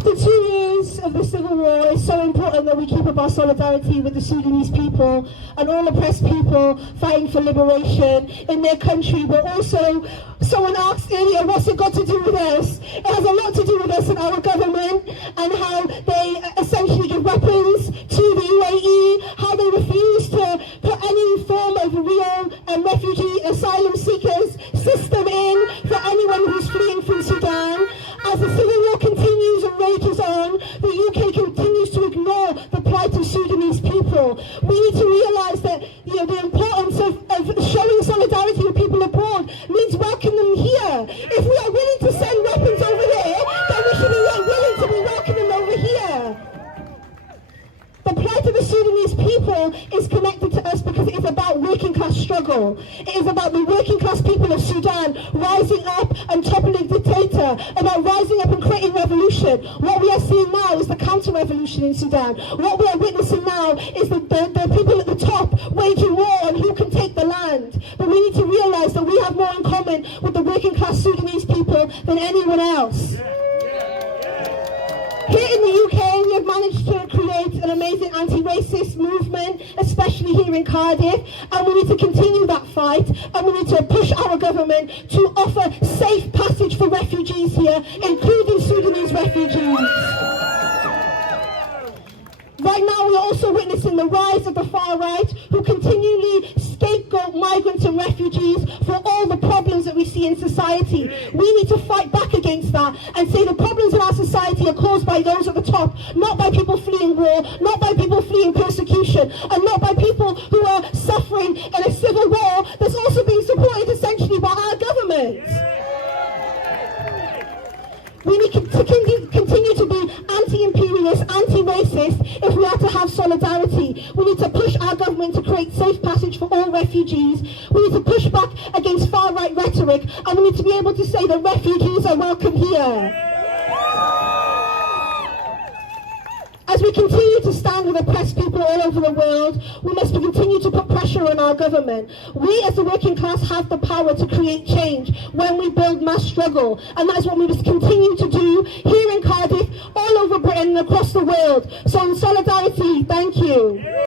After 2 years of the civil war, it's so important that we keep up our solidarity with the Sudanese people and all oppressed people fighting for liberation in their country. But also, someone asked earlier, what's it got to do with us? It has a lot to do with us and our government, and how they essentially give weapons to the UAE, how they refuse to put any form of real refugee asylum seekers system in for anyone who's fleeing from Sudan. As the civil war continues and rages on, the UK continues to ignore the plight of Sudanese people. We need to realise that the importance of showing solidarity with people abroad means welcoming them here. If we are willing to send weapons over there, then we should be willing to be welcoming them over here. The plight of the Sudanese people is connected to us because it is about working class struggle. It is about the working class people of Sudan rising up and toppling the dictator, about rising up and creating revolution. What we are seeing now is the counter-revolution in Sudan. What we are witnessing now is the people at the top waging war on who can take the land. But we need to realise that we have more in common with the working class Sudanese people than anyone else. Here in the UK, we have managed to create an amazing anti-racist movement, especially here in Cardiff, and we need to continue that fight, and we need to push our government to offer safe passage for refugees here, including Sudanese refugees. Right now, we are also witnessing the rise of the far right, who continually scapegoat migrants and refugees for all the problems that we see in society. We need to fight back against that and say the problems in our society are caused by those at the top, not by people fleeing war, not by people fleeing persecution, and not by people who are suffering in a civil war that's also being supported essentially by our government. We need to continue to be anti-imperialist, anti-racist if we are to have solidarity. We need to push our government to create safe passage for all refugees. We need to push back against far-right rhetoric, and we need to be able to say that refugees are welcome here. As we continue to stand with oppressed people all over the world, we must continue to put pressure on our government. We as the working class have the power to create change when we build mass struggle, and that's what we must continue to do here in Cardiff, all over Britain and across the world. So in solidarity, thank you.